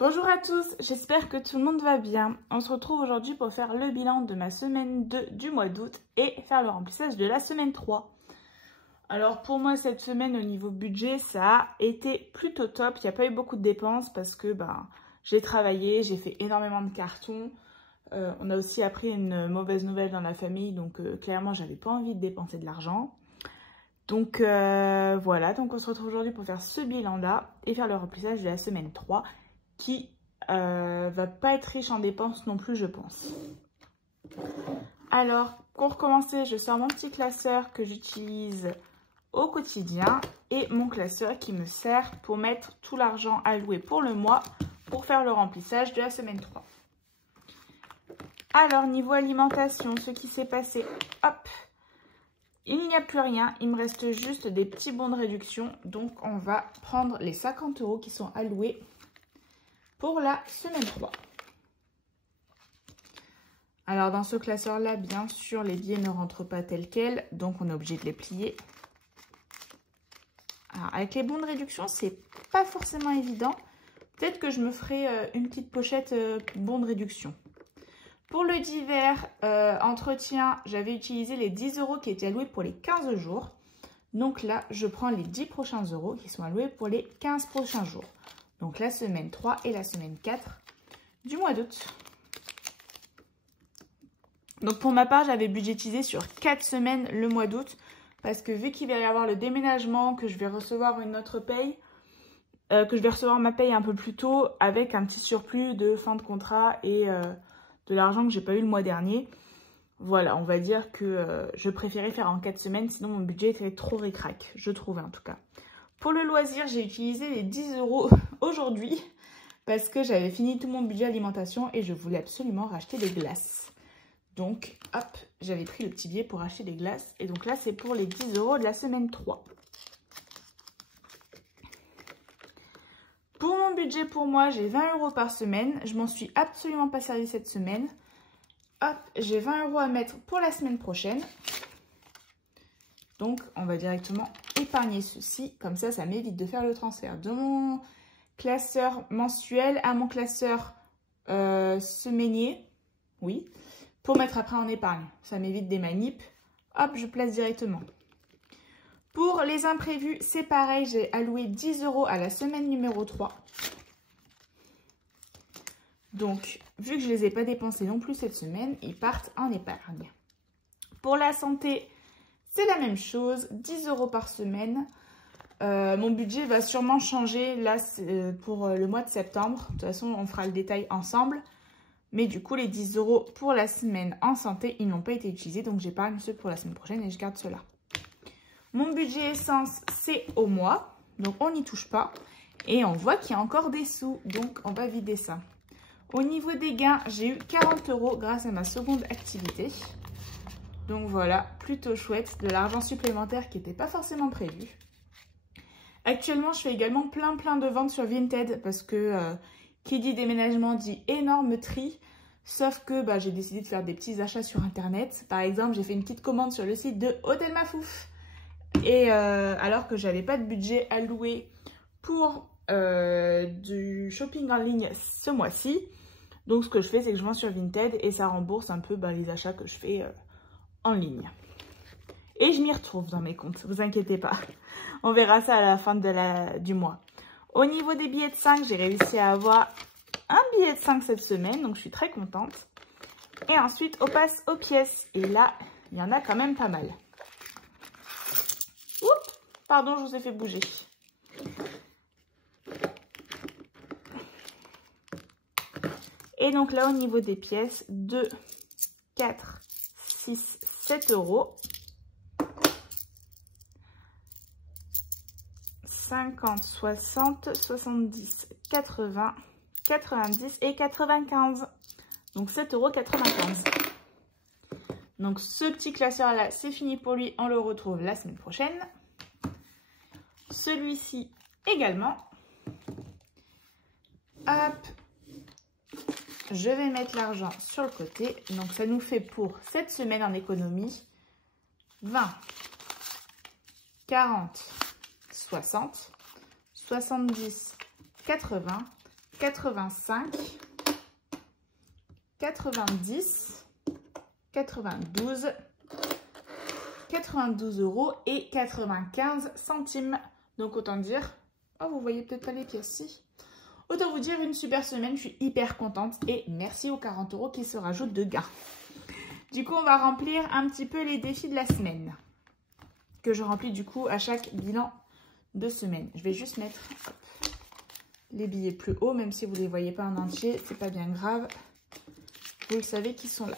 Bonjour à tous, j'espère que tout le monde va bien. On se retrouve aujourd'hui pour faire le bilan de ma semaine 2 du mois d'août et faire le remplissage de la semaine 3. Alors pour moi cette semaine au niveau budget ça a été plutôt top, il n'y a pas eu beaucoup de dépenses parce que j'ai travaillé, j'ai fait énormément de cartons. On a aussi appris une mauvaise nouvelle dans la famille donc clairement j'avais pas envie de dépenser de l'argent. Donc voilà, donc on se retrouve aujourd'hui pour faire ce bilan là et faire le remplissage de la semaine 3. Qui va pas être riche en dépenses non plus, je pense. Alors, pour commencer, je sors mon petit classeur que j'utilise au quotidien et mon classeur qui me sert pour mettre tout l'argent alloué pour le mois pour faire le remplissage de la semaine 3. Alors, niveau alimentation, ce qui s'est passé, hop, il n'y a plus rien, il me reste juste des petits bons de réduction. Donc, on va prendre les 50 € qui sont alloués pour la semaine 3. Alors dans ce classeur là, bien sûr, les billets ne rentrent pas tels quels, donc on est obligé de les plier. Alors avec les bons de réduction, c'est pas forcément évident. Peut-être que je me ferai une petite pochette bons de réduction. Pour le divers entretien, j'avais utilisé les 10 € qui étaient alloués pour les 15 jours. Donc là, je prends les 10 prochains euros qui sont alloués pour les 15 prochains jours. Donc la semaine 3 et la semaine 4 du mois d'août. Donc pour ma part, j'avais budgétisé sur 4 semaines le mois d'août. Parce que vu qu'il va y avoir le déménagement, que je vais recevoir une autre paye, que je vais recevoir ma paye un peu plus tôt avec un petit surplus de fin de contrat et de l'argent que j'ai pas eu le mois dernier. Voilà, on va dire que je préférais faire en 4 semaines, sinon mon budget était trop ric-rac, je trouvais en tout cas. Pour le loisir, j'ai utilisé les 10 € aujourd'hui parce que j'avais fini tout mon budget alimentation et je voulais absolument racheter des glaces. Donc, hop, j'avais pris le petit billet pour acheter des glaces. Et donc là, c'est pour les 10 € de la semaine 3. Pour mon budget, pour moi, j'ai 20 € par semaine. Je m'en suis absolument pas servi cette semaine. Hop, j'ai 20 € à mettre pour la semaine prochaine. Donc, on va directement épargner ceci. Comme ça, ça m'évite de faire le transfert de mon classeur mensuel à mon classeur semainier. Oui. Pour mettre après en épargne. Ça m'évite des manips. Hop, je place directement. Pour les imprévus, c'est pareil. J'ai alloué 10 € à la semaine numéro 3. Donc, vu que je ne les ai pas dépensés non plus cette semaine, ils partent en épargne. Pour la santé, c'est la même chose, 10 € par semaine. Mon budget va sûrement changer là pour le mois de septembre. De toute façon, on fera le détail ensemble. Mais du coup, les 10 € pour la semaine en santé, ils n'ont pas été utilisés. Donc, j'épargne ceux pour la semaine prochaine et je garde ceux-là. Mon budget essence, c'est au mois. Donc, on n'y touche pas. Et on voit qu'il y a encore des sous. Donc, on va vider ça. Au niveau des gains, j'ai eu 40 € grâce à ma seconde activité. Donc voilà, plutôt chouette, de l'argent supplémentaire qui n'était pas forcément prévu. Actuellement, je fais également plein de ventes sur Vinted parce que qui dit déménagement dit énorme tri. Sauf que j'ai décidé de faire des petits achats sur Internet. Par exemple, j'ai fait une petite commande sur le site de Hôtel Mafouf. Et alors que j'avais pas de budget alloué pour du shopping en ligne ce mois-ci. Donc ce que je fais, c'est que je vends sur Vinted et ça rembourse un peu les achats que je fais en ligne. Et je m'y retrouve dans mes comptes, vous inquiétez pas. On verra ça à la fin du mois. Au niveau des billets de 5, j'ai réussi à avoir un billet de 5 cette semaine, donc je suis très contente. Et ensuite, on passe aux pièces. Et là, il y en a quand même pas mal. Oups, pardon, je vous ai fait bouger. Et donc là, au niveau des pièces, 2, 4, 6, 7 €. 50, 60, 70, 80, 90 et 95. Donc 7,95 €. Donc ce petit classeur là, c'est fini pour lui. On le retrouve la semaine prochaine. Celui-ci également. Hop. Je vais mettre l'argent sur le côté. Donc ça nous fait pour cette semaine en économie 20, 40, 60, 70, 80, 85, 90, 92, 92 € et 95 centimes. Donc autant dire, oh vous voyez peut-être pas les pièces si. Autant vous dire une super semaine, je suis hyper contente et merci aux 40 € qui se rajoutent de gains. Du coup on va remplir un petit peu les défis de la semaine. Que je remplis du coup à chaque bilan de semaine. Je vais juste mettre les billets plus haut, même si vous ne les voyez pas en entier, c'est pas bien grave. Vous le savez qu'ils sont là.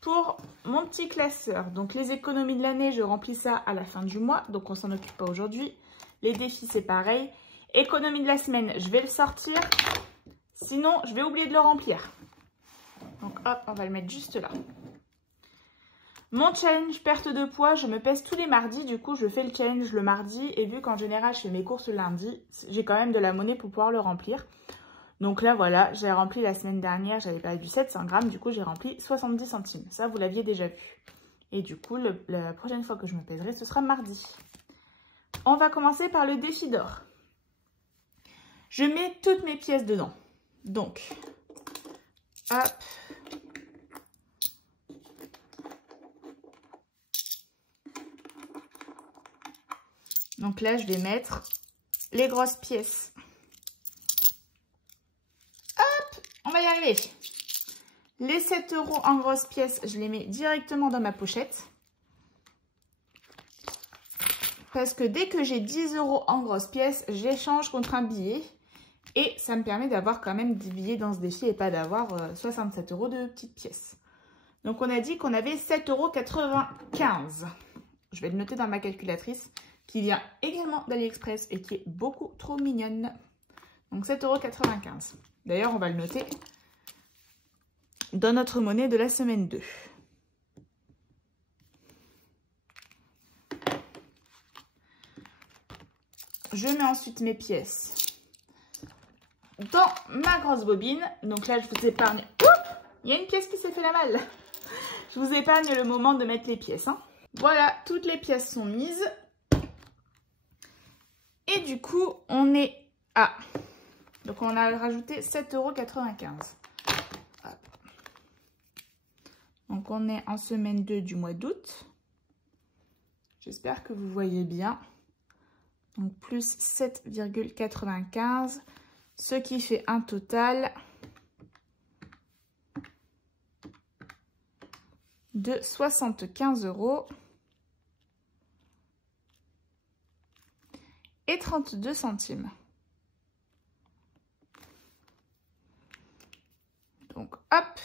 Pour mon petit classeur, donc les économies de l'année, je remplis ça à la fin du mois, donc on s'en occupe pas aujourd'hui. Les défis, c'est pareil. Économie de la semaine, je vais le sortir, sinon je vais oublier de le remplir. Donc hop, on va le mettre juste là. Mon challenge perte de poids, je me pèse tous les mardis, du coup je fais le challenge le mardi et vu qu'en général je fais mes courses le lundi, j'ai quand même de la monnaie pour pouvoir le remplir. Donc là, voilà, j'ai rempli la semaine dernière, j'avais perdu 700 grammes, du coup, j'ai rempli 70 centimes. Ça, vous l'aviez déjà vu. Et du coup, la prochaine fois que je me pèserai, ce sera mardi. On va commencer par le défi d'or. Je mets toutes mes pièces dedans. Donc, hop. Donc là, je vais mettre les grosses pièces. On va y arriver. Les 7 € en grosses pièces, je les mets directement dans ma pochette. Parce que dès que j'ai 10 € en grosses pièces, j'échange contre un billet. Et ça me permet d'avoir quand même des billets dans ce défi et pas d'avoir 67 € de petites pièces. Donc on a dit qu'on avait 7,95 €. Je vais le noter dans ma calculatrice qui vient également d'AliExpress et qui est beaucoup trop mignonne. Donc 7,95 €. D'ailleurs, on va le noter dans notre monnaie de la semaine 2. Je mets ensuite mes pièces dans ma grosse bobine. Donc là, je vous épargne... Oups, il y a une pièce qui s'est fait la malle. Je vous épargne le moment de mettre les pièces. Hein. Voilà, toutes les pièces sont mises. Et du coup, on est à... Donc, on a rajouté 7,95 €. Donc, on est en semaine 2 du mois d'août. J'espère que vous voyez bien. Donc, plus 7,95 €, ce qui fait un total de 75 € et 32 centimes. Donc, hop.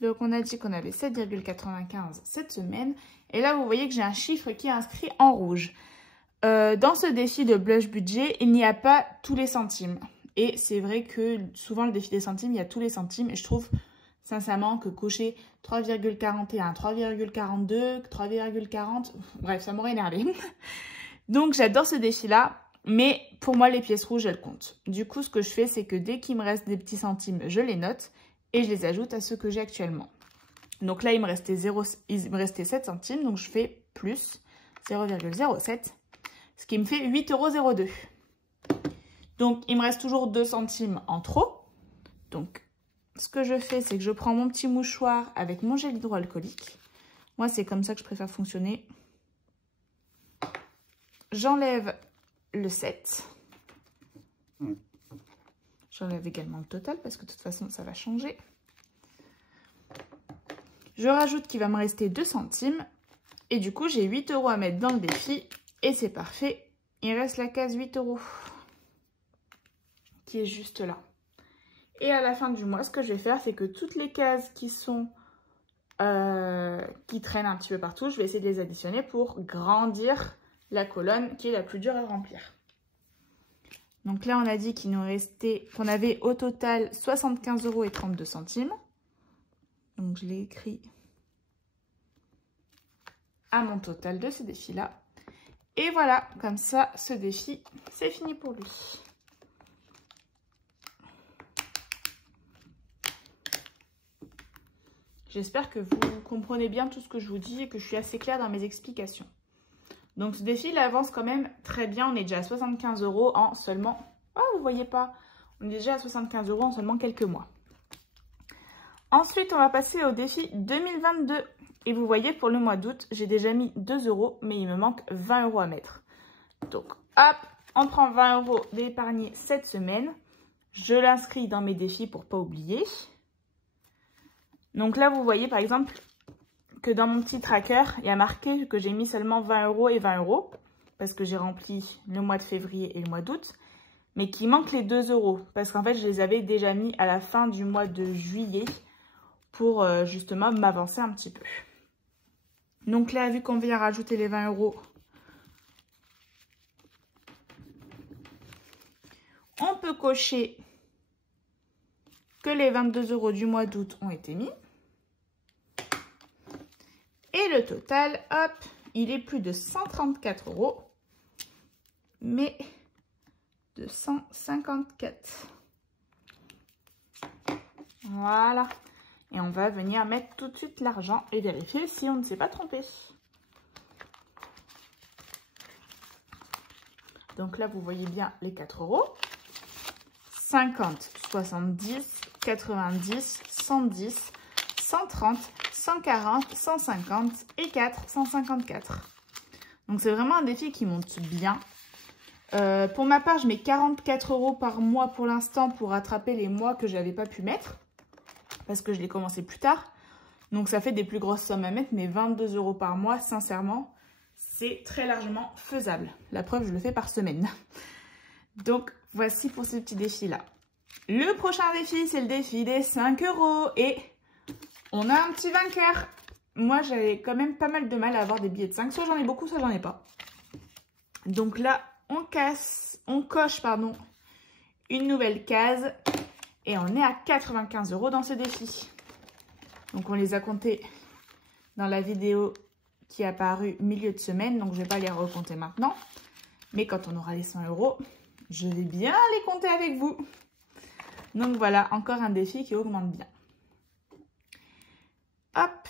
Donc, on a dit qu'on avait 7,95 € cette semaine. Et là, vous voyez que j'ai un chiffre qui est inscrit en rouge. Dans ce défi de blush budget, il n'y a pas tous les centimes. Et c'est vrai que souvent, le défi des centimes, il y a tous les centimes. Et je trouve sincèrement que cocher 3,41, 3,42, 3,40, bref, ça m'aurait énervé. Donc, j'adore ce défi-là. Mais pour moi, les pièces rouges, elles comptent. Du coup, ce que je fais, c'est que dès qu'il me reste des petits centimes, je les note et je les ajoute à ceux que j'ai actuellement. Donc là, il me restait 7 centimes, donc je fais plus 0,07, ce qui me fait 8,02 €. Donc, il me reste toujours 2 centimes en trop. Donc, ce que je fais, c'est que je prends mon petit mouchoir avec mon gel hydroalcoolique. Moi, c'est comme ça que je préfère fonctionner. J'enlève le 7. J'enlève également le total parce que de toute façon, ça va changer. Je rajoute qu'il va me rester 2 centimes. Et du coup, j'ai 8 € à mettre dans le défi. Et c'est parfait. Il reste la case 8 € qui est juste là. Et à la fin du mois, ce que je vais faire, c'est que toutes les cases qui sont qui traînent un petit peu partout, je vais essayer de les additionner pour grandir la colonne qui est la plus dure à remplir. Donc là, on a dit qu'il nous restait, qu'on avait au total 75 € et 32 centimes. Donc, je l'ai écrit à mon total de ce défi-là. Et voilà, comme ça, ce défi, c'est fini pour lui. J'espère que vous comprenez bien tout ce que je vous dis et que je suis assez claire dans mes explications. Donc ce défi, il avance quand même très bien. On est déjà à 75 € en seulement... Ah, vous voyez pas. On est déjà à 75 € en seulement quelques mois. Ensuite, on va passer au défi 2022. Et vous voyez, pour le mois d'août, j'ai déjà mis 2 €, mais il me manque 20 € à mettre. Donc, hop, on prend 20 € d'épargner cette semaine. Je l'inscris dans mes défis pour ne pas oublier. Donc là, vous voyez, par exemple, que dans mon petit tracker, il y a marqué que j'ai mis seulement 20 € et 20 € parce que j'ai rempli le mois de février et le mois d'août, mais qu'il manque les 2 € parce qu'en fait, je les avais déjà mis à la fin du mois de juillet pour justement m'avancer un petit peu. Donc là, vu qu'on vient rajouter les 20 €, on peut cocher que les 22 € du mois d'août ont été mis. Et le total, hop, il est plus de 134 €, mais de 154. Voilà. Et on va venir mettre tout de suite l'argent et vérifier si on ne s'est pas trompé. Donc là, vous voyez bien les 4 €. 50, 70, 90, 110, 130, 140, 150 et 4, 154. Donc c'est vraiment un défi qui monte bien. Pour ma part, je mets 44 € par mois pour l'instant pour rattraper les mois que je n'avais pas pu mettre. Parce que je l'ai commencé plus tard. Donc ça fait des plus grosses sommes à mettre, mais 22 € par mois, sincèrement, c'est très largement faisable. La preuve, je le fais par semaine. Donc voici pour ce petit défi-là. Le prochain défi, c'est le défi des 5 €. Et on a un petit vainqueur. Moi, j'avais quand même pas mal de mal à avoir des billets de 5. Soit j'en ai beaucoup, soit j'en ai pas. Donc là, on coche, une nouvelle case. Et on est à 95 € dans ce défi. Donc on les a comptés dans la vidéo qui est apparue milieu de semaine. Donc je ne vais pas les recompter maintenant. Mais quand on aura les 100 €, je vais bien les compter avec vous. Donc voilà, encore un défi qui augmente bien. Hop.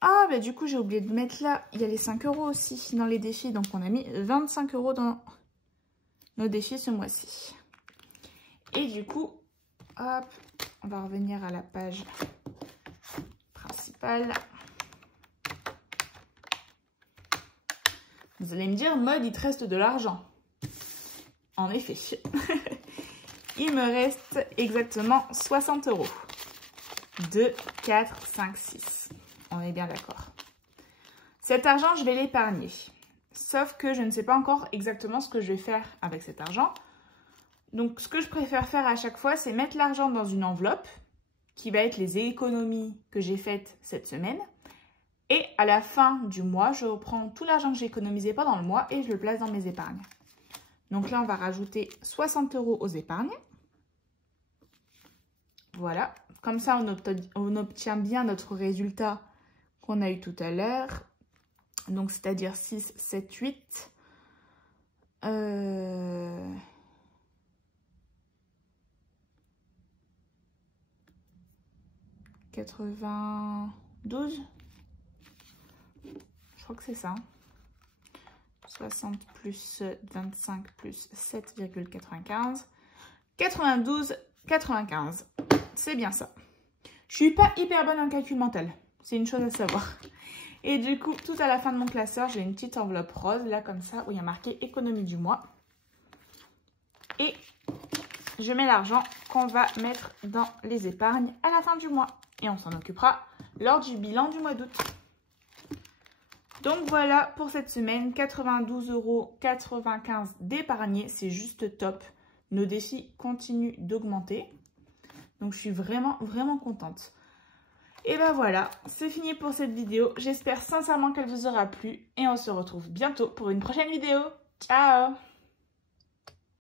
Ah, bah du coup, j'ai oublié de mettre là. Il y a les 5 € aussi dans les défis. Donc on a mis 25 € dans nos défis ce mois-ci. Et du coup, hop, on va revenir à la page principale. Vous allez me dire, mode, il te reste de l'argent. En effet. Il me reste exactement 60 €. 2, 4, 5, 6. On est bien d'accord. Cet argent, je vais l'épargner. Sauf que je ne sais pas encore exactement ce que je vais faire avec cet argent. Donc, ce que je préfère faire à chaque fois, c'est mettre l'argent dans une enveloppe qui va être les économies que j'ai faites cette semaine. Et à la fin du mois, je reprends tout l'argent que j'ai économisé pendant le mois et je le place dans mes épargnes. Donc là, on va rajouter 60 € aux épargnes. Voilà. Comme ça, on obtient bien notre résultat qu'on a eu tout à l'heure. Donc, c'est-à-dire 6, 7, 8. 92. Je crois que c'est ça. 60 plus 25 plus 7,95. 92, 95. C'est bien ça. Je suis pas hyper bonne en calcul mental. C'est une chose à savoir. Et du coup, tout à la fin de mon classeur, j'ai une petite enveloppe rose, là, comme ça, où il y a marqué économie du mois. Et je mets l'argent qu'on va mettre dans les épargnes à la fin du mois. Et on s'en occupera lors du bilan du mois d'août. Donc voilà pour cette semaine, 92,95 € d'épargner, c'est juste top. Nos défis continuent d'augmenter. Donc je suis vraiment, vraiment contente. Et ben voilà, c'est fini pour cette vidéo. J'espère sincèrement qu'elle vous aura plu. Et on se retrouve bientôt pour une prochaine vidéo. Ciao!